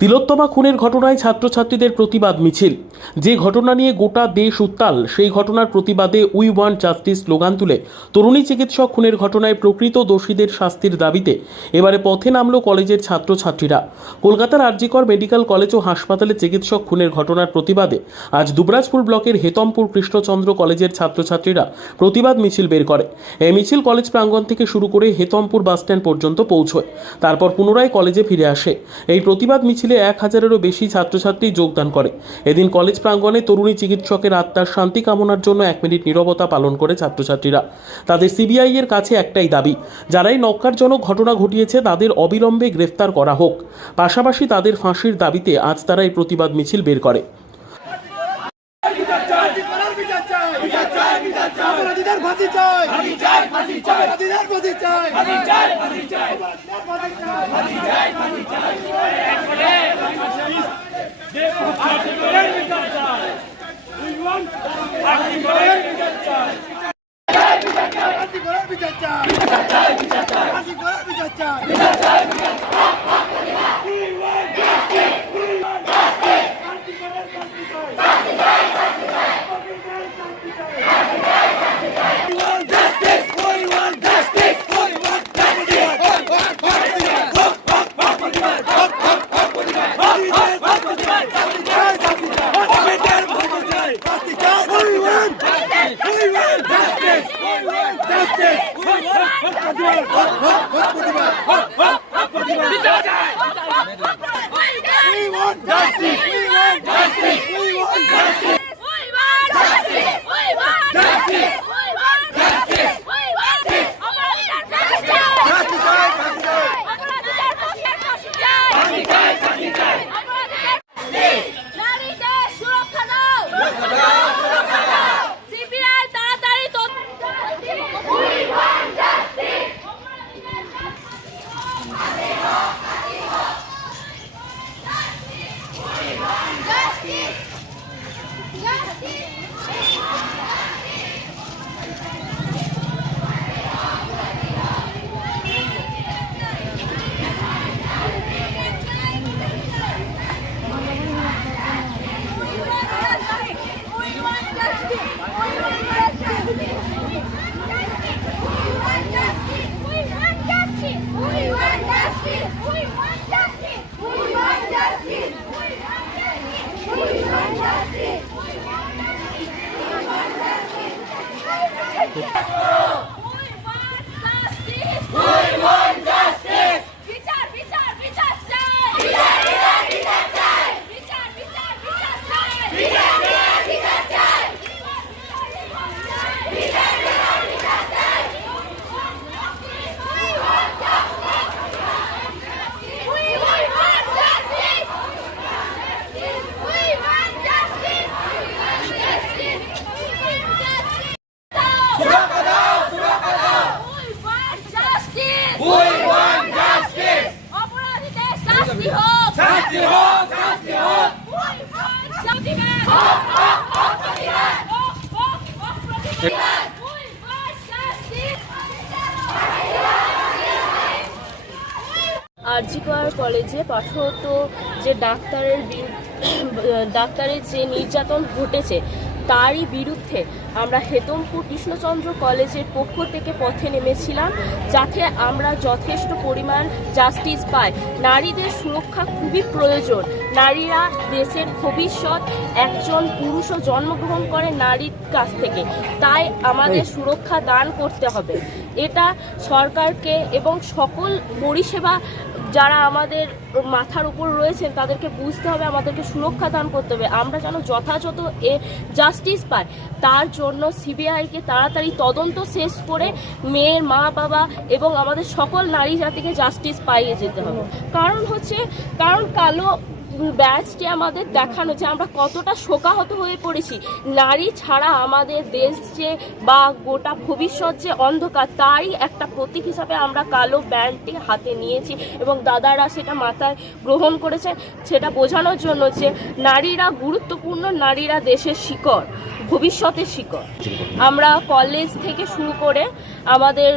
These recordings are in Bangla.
তিলোত্তমা খুনের ঘটনায় ছাত্রছাত্রীদের প্রতিবাদ মিছিল। যে ঘটনা নিয়ে গোটা দেশ উত্তাল, সেই ঘটনার প্রতিবাদে উই ওয়ান্ট জাস্টিস স্লোগান তুলে তরুণী চিকিৎসক খুনের ঘটনায় প্রকৃত দোষীদের শাস্তির দাবিতে এবারে পথে নামল কলেজের ছাত্রছাত্রীরা। কলকাতার আরজিকর মেডিকেল কলেজ ও হাসপাতালে চিকিৎসক খুনের ঘটনার প্রতিবাদে আজ দুবরাজপুর ব্লকের হেতমপুর কৃষ্ণচন্দ্র কলেজের ছাত্রছাত্রীরা প্রতিবাদ মিছিল বের করে। এই মিছিল কলেজ প্রাঙ্গণ থেকে শুরু করে হেতমপুর বাসস্ট্যান্ড পর্যন্ত পৌঁছয়, তারপর পুনরায় কলেজে ফিরে আসে। এই প্রতিবাদ মিছিলে 1000-এরও বেশি ছাত্রছাত্রী যোগদান করে। এদিন কলেজ প্রাঙ্গণে তরুণী চিকিৎসকের আত্মার শান্তি কামনার জন্য 1 মিনিট নীরবতা পালন করে ছাত্রছাত্রীরা। তাদের সিবিআই এর কাছে একটাই দাবি, যারাই ন্যক্কারজনক ঘটনা ঘটিয়েছে তাদের অবিলম্বে গ্রেফতার করা হোক। পাশাপাশি তাদের ফাঁসির দাবিতে আজ তারা এই প্রতিবাদ মিছিল বের করে। আরজিকর কলেজে পাঠরত যে ডাক্তারের যে নির্যাতন ঘটেছে তারই বিরুদ্ধে আমরা হেতমপুর কৃষ্ণচন্দ্র কলেজের পক্ষ থেকে পথে নেমেছিলাম, যাতে আমরা যথেষ্ট পরিমাণ জাস্টিস পাই। নারীদের সুরক্ষা খুবই প্রয়োজন। নারীরা দেশের ভবিষ্যৎ। একজন পুরুষও জন্মগ্রহণ করে নারীর কাছ থেকে, তাই আমাদের সুরক্ষা দান করতে হবে। এটা সরকারকে এবং সকল পরিষেবা যারা আমাদের মাথার উপর রয়েছেন তাদেরকে বুঝতে হবে, আমাদেরকে সুরক্ষা দান করতে হবে। আমরা যেন যথাযথ জাস্টিস পাই, তার জন্য সিবিআইকে তাড়াতাড়ি তদন্ত শেষ করে মেয়ের মা বাবা এবং আমাদের সকল নারী জাতিকে জাস্টিস পাইয়ে যেতে হবে। কারণ কালো ব্যাচটি আমাদের দেখানো যে আমরা কতটা শোকাহত হয়ে পড়েছি। নারী ছাড়া আমাদের দেশ যে বা গোটা ভবিষ্যৎ যে অন্ধকার, তারই একটা প্রতীক হিসাবে আমরা কালো ব্যান্ডটি হাতে নিয়েছি এবং দাদারা সেটা মাথায় গ্রহণ করেছেন, সেটা বোঝানোর জন্য যে নারীরা গুরুত্বপূর্ণ, নারীরা দেশের শিকড়, ভবিষ্যতের শিকড়। আমরা কলেজ থেকে শুরু করে আমাদের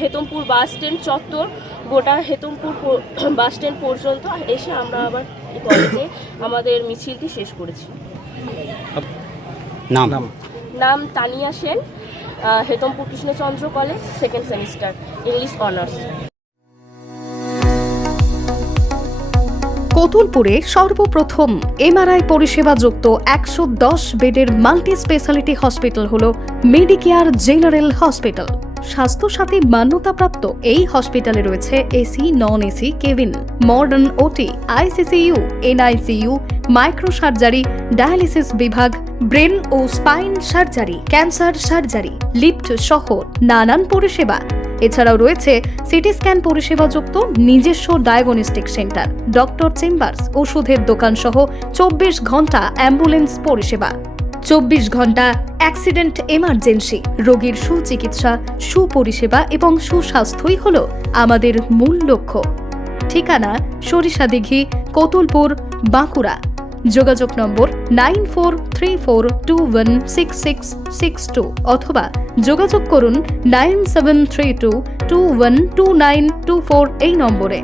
হেতমপুর বাস স্ট্যান্ড চত্বর গোটা হেতমপুর বাস স্ট্যান্ড পর্যন্ত এসে আমরা আবার এই কলেজে আমাদের মিছিলটি শেষ করেছি। নাম Tania Sen, Hetampur Krishnachandra college, second semester, English honours. কতুলপুরে সর্বপ্রথম এমআরআই পরিষেবা যুক্ত 110 বেডের মাল্টি স্পেশালিটি হসপিটাল হল মেডিকেয়ার জেনারেল হসপিটাল। স্বাস্থ্যসাথী মান্যতাপ্রাপ্ত এই হসপিটালে রয়েছে AC, non AC cabin, modern OT, ICCU, NICU, micro surgery, dialysis বিভাগ, ব্রেন ও spine surgery, cancer surgery, lift সহ নানান পরিষেবা। এছাড়াও রয়েছে সিটি স্ক্যান পরিষেবা যুক্ত নিজস্ব ডায়াগনস্টিক সেন্টার, ডক্টর চেম্বার্স, ওষুধের দোকান সহ 24 ঘন্টা অ্যাম্বুলেন্স পরিষেবা। 24 ঘন্টা অ্যাক্সিডেন্ট এমার্জেন্সি, রোগীর সুচিকিৎসা, সুপরিষেবা এবং সুস্বাস্থ্যই হল আমাদের মূল লক্ষ্য। ঠিকানা সরিষাদিঘি, কতুলপুর, বাঁকুড়া। যোগাযোগ নম্বর 9434216662 অথবা যোগাযোগ করুন 9732212924 এই নম্বরে।